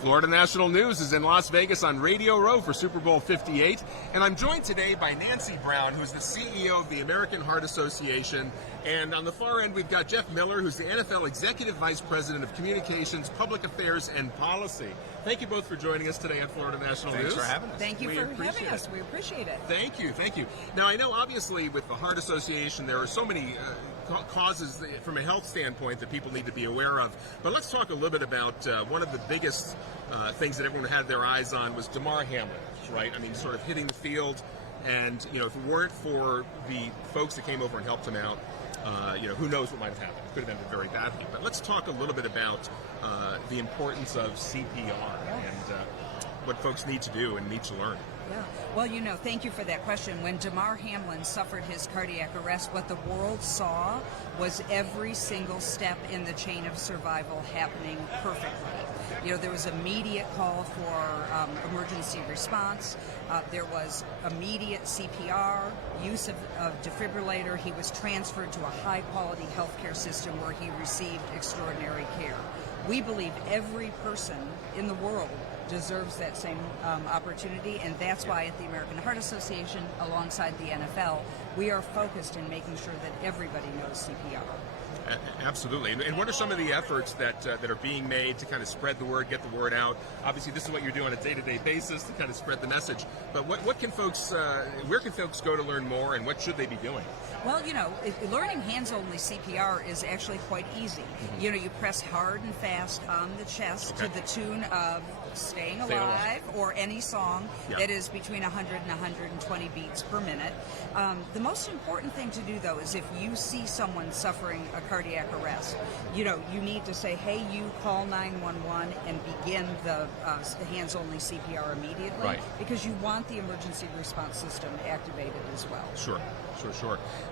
Florida National News is in Las Vegas on Radio Row for Super Bowl LVIII, and I'm joined today by Nancy Brown, who's the CEO of the American Heart Association, and on the far end we've got Jeff Miller, who's the NFL Executive Vice President of Communications, Public Affairs, and Policy. Thank you both for joining us today at Florida National News. Thanks for having us. Thank you for having us. We appreciate it. Thank you, thank you. Now, I know obviously with the Heart Association there are so many causes from a health standpoint that people need to be aware of, but let's talk a little bit about one of the biggest things that everyone had their eyes on was Damar Hamlin, right? I mean, sort of hitting the field, and if it weren't for the folks that came over and helped him out, who knows what might have happened. It could have ended very badly. But let's talk a little bit about the importance of CPR and what folks need to do and need to learn. Yeah. Well, thank you for that question. When Damar Hamlin suffered his cardiac arrest, what the world saw was every single step in the chain of survival happening perfectly. There was immediate call for emergency response. There was immediate CPR, use of defibrillator. He was transferred to a high-quality healthcare system where he received extraordinary care. We believe every person in the world deserves that same opportunity, and that's why at the American Heart Association, alongside the NFL, we are focused in making sure that everybody knows CPR. Absolutely. And what are some of the efforts that are being made to kind of spread the word, get the word out? Obviously, this is what you're doing on a day-to-day basis to kind of spread the message. But where can folks go to learn more, and what should they be doing? Well, learning hands-only CPR is actually quite easy. Mm-hmm. You press hard and fast on the chest to the tune of Staying Alive or any song that is between 100 and 120 beats per minute. The most important thing to do, though, is if you see someone suffering a cardiac arrest, you need to say, hey, you call 911 and begin the hands-only CPR immediately. Right. Because you want the emergency response system activated as well. Sure.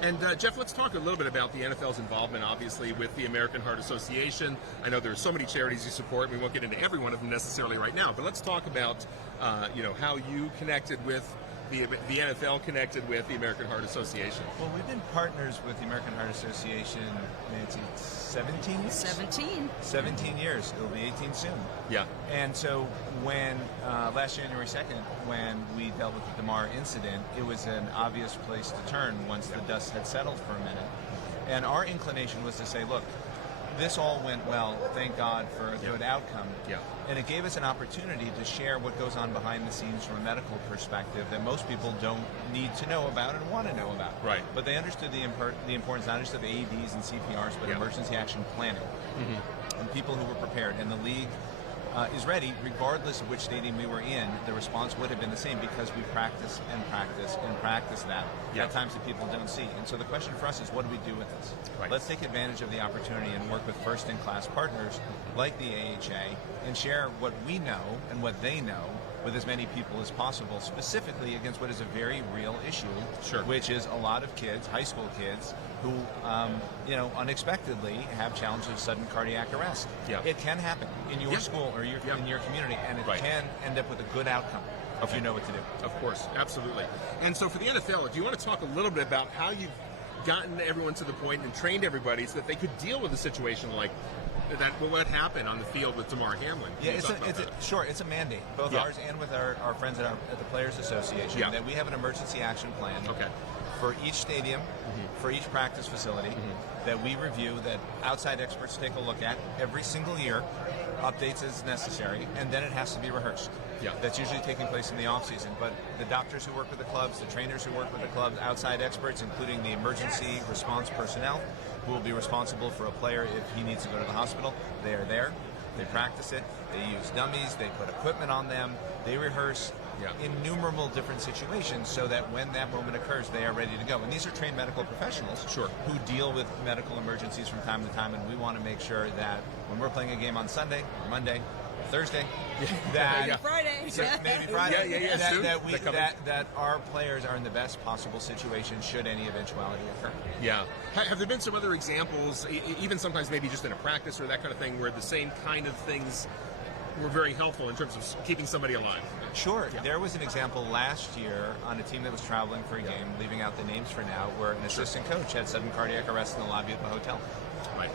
And Jeff, let's talk a little bit about the NFL's involvement, obviously, with the American Heart Association. I know there's so many charities you support. We won't get into every one of them necessarily right now, but let's talk about, how you connected with the NFL connected with the American Heart Association. Well, we've been partners with the American Heart Association, Nancy, 17 years? 17 years. It'll be 18 soon. Yeah. And so when, last January 2nd, when we dealt with the Damar incident, it was an obvious place to turn once the dust had settled for a minute. And our inclination was to say, look, this all went well, thank God for a good outcome. Yeah. And it gave us an opportunity to share what goes on behind the scenes from a medical perspective that most people don't need to know about and want to know about. Right. But they understood the importance not just of AEDs and CPRs, but emergency action planning. Mm-hmm. And people who were prepared. And the league is ready, regardless of which stadium we were in. The response would have been the same because we practice and practice and practice that at times that people don't see. And so the question for us is, what do we do with this? Right. Let's take advantage of the opportunity and work with first-in-class partners like the AHA and share what we know and what they know with as many people as possible, specifically against what is a very real issue, which is a lot of kids, high school kids, who, unexpectedly have challenges of sudden cardiac arrest. Yeah. It can happen in your school or in your community, and it can end up with a good outcome if you know what to do. Of course, absolutely. And so for the NFL, do you want to talk a little bit about how you've gotten everyone to the point and trained everybody so that they could deal with a situation like that, what happened on the field with Damar Hamlin? Yeah, it's a mandate, both ours and with our friends at the Players Association, that we have an emergency action plan for each stadium, for each practice facility, that we review, that outside experts take a look at every single year, updates as necessary, and then it has to be rehearsed. Yeah. That's usually taking place in the off-season. But the doctors who work with the clubs, the trainers who work with the clubs, outside experts, including the emergency response personnel, who will be responsible for a player if he needs to go to the hospital, they are there. They practice it. They use dummies. They put equipment on them. They rehearse innumerable different situations so that when that moment occurs, they are ready to go. And these are trained medical professionals who deal with medical emergencies from time to time, and we want to make sure that when we're playing a game on Sunday, or Monday, Thursday, that Friday, maybe Friday, that our players are in the best possible situation should any eventuality occur. Yeah. Have there been some other examples, even sometimes maybe just in a practice or that kind of thing, where the same kind of things were very helpful in terms of keeping somebody alive? Sure. Yeah. There was an example last year on a team that was traveling for a game, leaving out the names for now, where an assistant coach had sudden cardiac arrest in the lobby of the hotel. Right.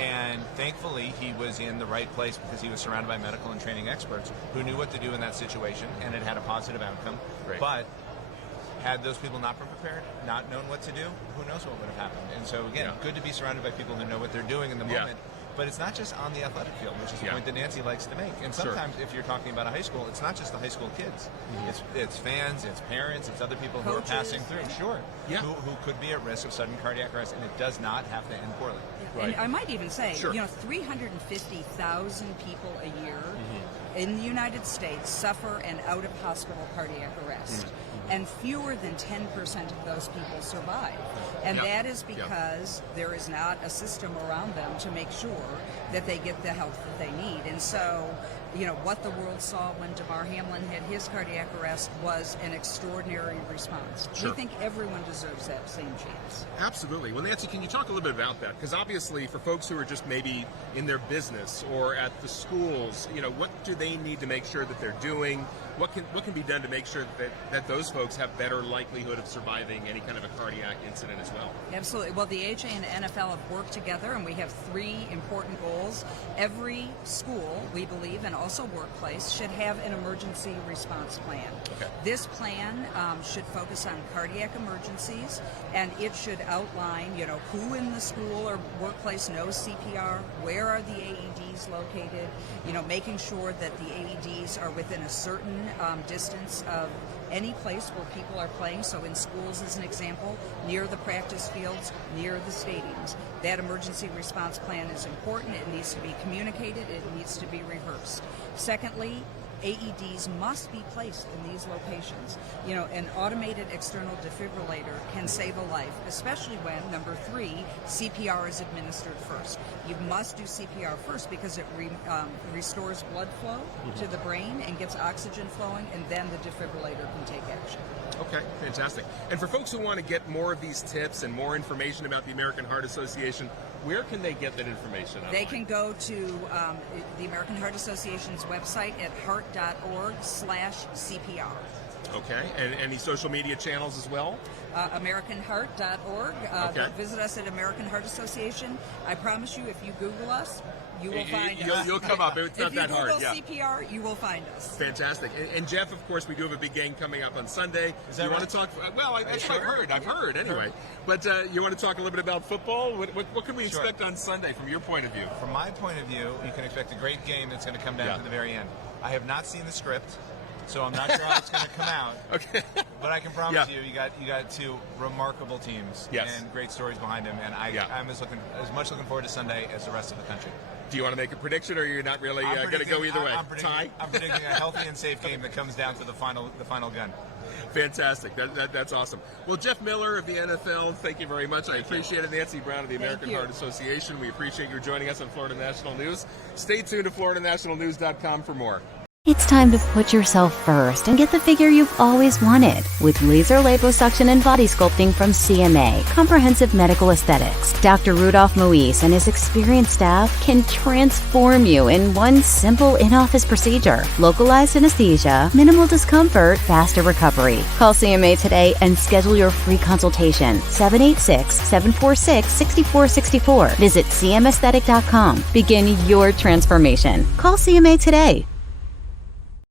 And thankfully, he was in the right place because he was surrounded by medical and training experts who knew what to do in that situation, and it had a positive outcome. Right. But had those people not been prepared, not known what to do, who knows what would have happened. And so, again, good to be surrounded by people who know what they're doing in the moment. But it's not just on the athletic field, which is the point that Nancy likes to make. And sometimes, if you're talking about a high school, it's not just the high school kids. It's fans, it's parents, it's other people who are passing through. Who could be at risk of sudden cardiac arrest, and it does not have to end poorly. And I might even say, 350,000 people a year in the United States suffer an out-of-hospital cardiac arrest. And fewer than 10% of those people survive. And that is because there is not a system around them to make sure that they get the help that they need. And so, what the world saw when Damar Hamlin had his cardiac arrest was an extraordinary response. We think everyone deserves that same chance. Absolutely. Well, Nancy, can you talk a little bit about that? Because obviously, for folks who are just maybe in their business or at the schools, what do they need to make sure that they're doing? What can be done to make sure that those folks have better likelihood of surviving any kind of a cardiac incident as well? Absolutely. Well, the AHA and the NFL have worked together, and we have 3 important goals. Every school, we believe, and also workplace, should have an emergency response plan. This plan should focus on cardiac emergencies, and it should outline, who in the school or workplace knows CPR, where are the AEDs located, making sure that the AEDs are within a certain distance of any place where people are playing. So in schools, as an example, near the practice fields, near the stadiums. That emergency response plan is important. It needs to be communicated. It needs to be rehearsed. Secondly, AEDs must be placed in these locations. An automated external defibrillator can save a life, especially when, number 3, CPR is administered first. You must do CPR first because it restores blood flow to the brain and gets oxygen flowing, and then the defibrillator can take action. Okay, fantastic. And for folks who want to get more of these tips and more information about the American Heart Association, where can they get that information? They can go to the American Heart Association's website at heart.org/CPR. Okay, and any social media channels as well? AmericanHeart.org. Visit us at American Heart Association. I promise you, if you Google us, you will find us. You'll come up. It's not that hard. If you Google CPR, you will find us. Fantastic. And Jeff, of course, we do have a big game coming up on Sunday. Is that want to talk? Well, that's what I've heard anyway. But you want to talk a little bit about football? What can we expect on Sunday from your point of view? From my point of view, you can expect a great game that's going to come down to the very end. I have not seen the script, so I'm not sure how it's going to come out. But I can promise you got 2 remarkable teams and great stories behind them, and I'm as much looking forward to Sunday as the rest of the country. Do you want to make a prediction, or you're not really going to go either way? I'm predicting a healthy and safe game that comes down to the final gun. Fantastic. That's awesome. Well, Jeff Miller of the NFL, thank you very much. I appreciate it. Nancy Brown of the American Heart Association, we appreciate you joining us on Florida National News. Stay tuned to FloridaNationalNews.com for more. It's time to put yourself first and get the figure you've always wanted with laser liposuction and body sculpting from CMA, Comprehensive Medical Aesthetics. Dr. Rudolph Moise and his experienced staff can transform you in one simple in-office procedure. Localized anesthesia, minimal discomfort, faster recovery. Call CMA today and schedule your free consultation. 786-746-6464. Visit cmaesthetic.com. Begin your transformation. Call CMA today.